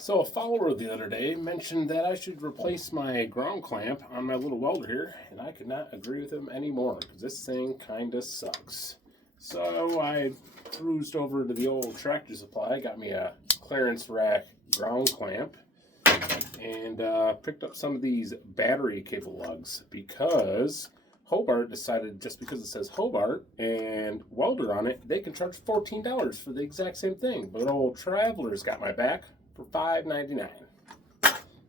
So a follower the other day mentioned that I should replace my ground clamp on my little welder here, and I could not agree with him anymore because this thing kind of sucks. So I cruised over to the old Tractor Supply, got me a clearance rack ground clamp, and picked up some of these battery cable lugs because Hobart decided, just because it says Hobart and welder on it, they can charge $14 for the exact same thing. But old Traveler's got my back for $5.99.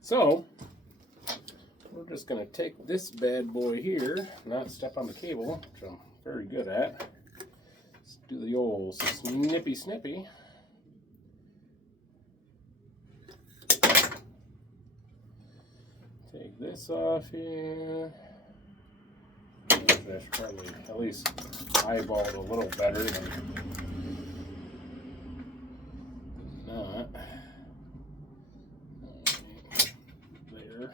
So we're just going to take this bad boy here, not step on the cable, which I'm very good at. Let's do the old snippy snippy. Take this off here. I should probably at least eyeball it a little better than not. There.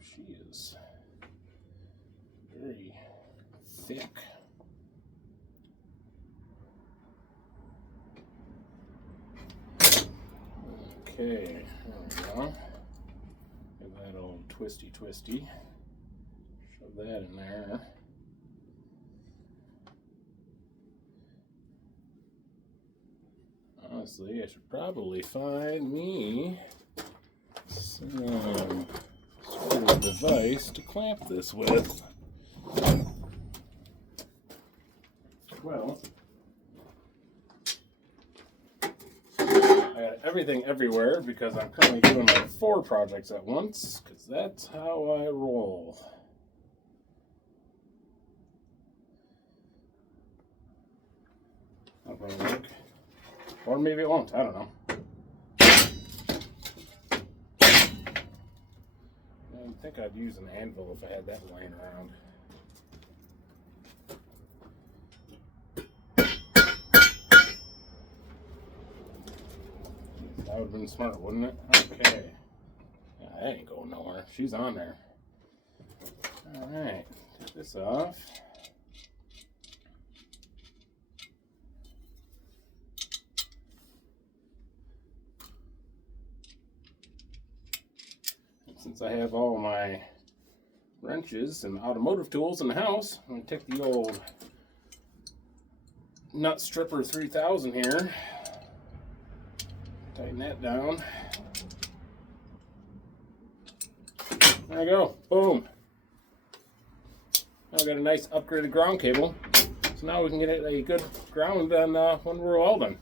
She is very thick. Okay, there we go. Give that old twisty. Shove that in there. Honestly, I should probably find me some sort of device to clamp this with. Well, I got everything everywhere because I'm currently doing like 4 projects at once, because that's how I roll. That'll probably work. Or maybe it won't, I don't know. I think I'd use an anvil if I had that laying around. That would have been smart, wouldn't it? Okay. Yeah, that ain't going nowhere. She's on there. Alright, take this off. Since I have all my wrenches and automotive tools in the house, I'm going to take the old Nut Stripper 3000 here, tighten that down. There I go. Boom. Now I've got a nice upgraded ground cable. So now we can get a good ground on when we're welding.